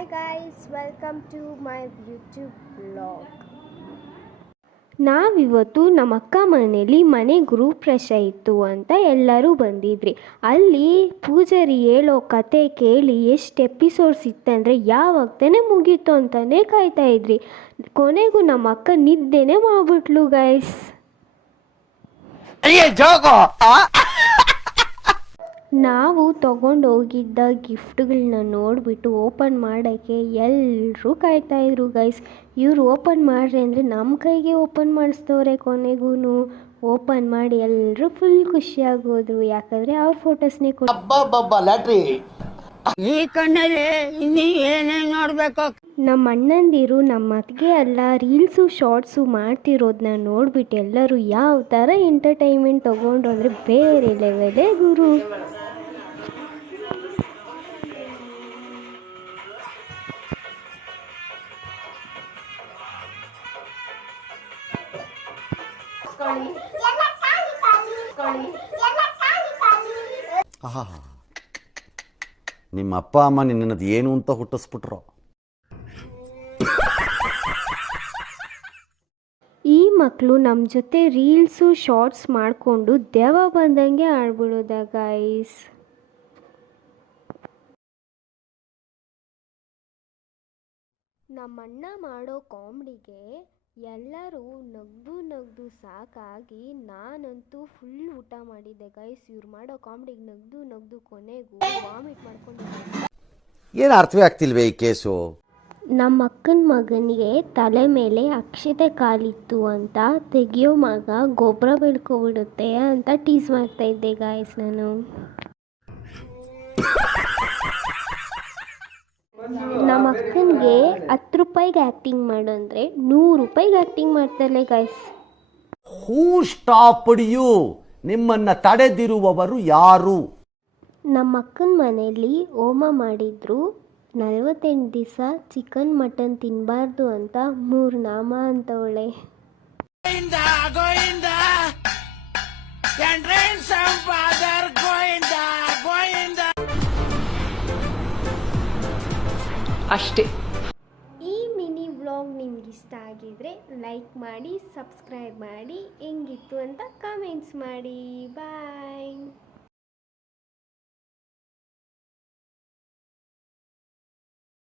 Hi guys, welcome to my YouTube vlog. ನಾವಿವತ್ತು ನಮ್ಮ ಅಕ್ಕ ಮನೇಲಿ ಮನೆ ಗೃಹಪ್ರವೇಶ ಇತ್ತು ಅಂತ ಎಲ್ಲರೂ ಬಂದಿದ್ರಿ. ಅಲ್ಲಿ ಪೂಜಾರಿ ಹೇಳೋ ಕತೆ ಕೇಳಿ ಎಷ್ಟು ಎಪಿಸೋಡ್ಸ್ ಇತ್ತಂದರೆ ಯಾವಾಗ್ತಾನೆ ಮುಗೀತು ಅಂತಲೇ ಕಾಯ್ತಾ ಇದ್ರಿ. ಕೊನೆಗೂ ನಮ್ಮ ಅಕ್ಕ ನಿದ್ದೆನೇ ಮಾಡ್ಬಿಟ್ಲು ಗೈಸ್. ನಾವು ತಗೊಂಡು ಹೋಗಿದ್ದ ಗಿಫ್ಟ್ಗಳನ್ನ ನೋಡಿಬಿಟ್ಟು ಓಪನ್ ಮಾಡೋಕ್ಕೆ ಎಲ್ಲರೂ ಕಾಯ್ತಾಯಿದ್ರು ಗೈಸ್. ಇವ್ರು ಓಪನ್ ಮಾಡ್ರಿ ಅಂದರೆ ನಮ್ಮ ಕೈಗೆ ಓಪನ್ ಮಾಡಿಸ್ತವ್ರೆ. ಕೊನೆಗೂ ಓಪನ್ ಮಾಡಿ ಎಲ್ಲರೂ ಫುಲ್ ಖುಷಿಯಾಗೋದ್ರು. ಯಾಕಂದರೆ ಅವ್ರ ಫೋಟೋಸ್ನೇ ಈ ಕಣ್ಣಲ್ಲಿ ಇನ್ನೀ ಏನೇನು ನೋಡಬೇಕು. ನಮ್ಮ ಅಣ್ಣಂದಿರು ನಮ್ಮ ಅತ್ತಿಗೆ ಎಲ್ಲ ರೀಲ್ಸು ಶಾರ್ಟ್ಸು ಮಾಡ್ತಿರೋದನ್ನ ನೋಡ್ಬಿಟ್ಟು ಎಲ್ಲರೂ ಯಾವ ಥರ ಎಂಟರ್ಟೈನ್ಮೆಂಟ್ ತೊಗೊಂಡ್ರು ಅಂದರೆ ಬೇರೆ ಲೆವೆಲೇ ಗುರು. ನಿಮ್ಮ ಅಪ್ಪ ಅಮ್ಮ ನಿನ್ನದು ಏನು ಅಂತ ಹುಟ್ಟಿಸ್ಬಿಟ್ರು. ಈ ಮಕ್ಕಳು ನಮ್ಮ ಜೊತೆ ರೀಲ್ಸು ಶಾರ್ಟ್ಸ್ ಮಾಡಿಕೊಂಡು ದೆವ್ವ ಬಂದಂಗೆ ಆಡ್ಬಿಡೋದ ಗೈಸ್. ನಮ್ಮಣ್ಣ ಮಾಡೋ ಕಾಮಿಡಿಗೆ ಎಲ್ಲರೂ ನಗ್ದು ಸಾಕಾಗಿ ನಾನಂತೂ ಫುಲ್ ಊಟ ಮಾಡಿದ್ದೆ ಗೈಸ್. ಇವ್ರು ಮಾಡೋ ಕಾಮಿಡಿಗೆ ನಗ್ದು ಕೊನೆಗೂ ವಾಮಿಟ್ ಮಾಡ್ಕೊಂಡಿದ್ದೆ. ಏನು ಅರ್ಥವೇ ಆಗ್ತಿಲ್ವೇ ಈ ಕೇಸು? ನಮ್ಮ ಅಕ್ಕನ ಮಗನಿಗೆ ತಲೆ ಮೇಲೆ ಅಕ್ಷತೆ ಕಾಲಿತ್ತು ಅಂತ ತೆಗಿಯೋ ಮಗ ಗೊಬ್ಬರ ಬೆಳ್ಕೊಬಿಡುತ್ತೆ ಅಂತ ಟೀಸ್ ಮಾಡ್ತಾ ಇದ್ದೆ ಗಾಯ್ಸ್ ನಾನು. ನಮ್ಮ ಅಕ್ಕನಿಗೆ 10 ರೂಪಾಯಿಗೆ ಆ್ಯಕ್ಟಿಂಗ್ ಮಾಡು ಅಂದರೆ 100 ರೂಪಾಯಿಗೆ ಆ್ಯಕ್ಟಿಂಗ್ ಮಾಡ್ತಾಳೆ ಗಾಯ್ಸ್. Who stopped you? ನಿಮ್ಮನ್ನು ತಡೆದಿರುವವರು ಯಾರು? ನಮ್ಮ ಅಕ್ಕನ ಮನೆಯಲ್ಲಿ ಹೋಮ ಮಾಡಿದ್ರು. 48 ದಿವಸ ಚಿಕನ್ ಮಟನ್ ತಿನ್ನಬಾರ್ದು ಅಂತ 3 ನಾಮ ಅಂತವಳೆ. ಅಷ್ಟೇ. ಈ ಮಿನಿ ವ್ಲಾಗ್ ನಿಮ್ಗೆ ಇಷ್ಟ ಆಗಿದ್ರೆ ಲೈಕ್ ಮಾಡಿ, ಸಬ್ಸ್ಕ್ರೈಬ್ ಮಾಡಿ, ಹೆಂಗಿತ್ತು ಅಂತ ಕಾಮೆಂಟ್ಸ್ ಮಾಡಿ. ಬಾಯ್.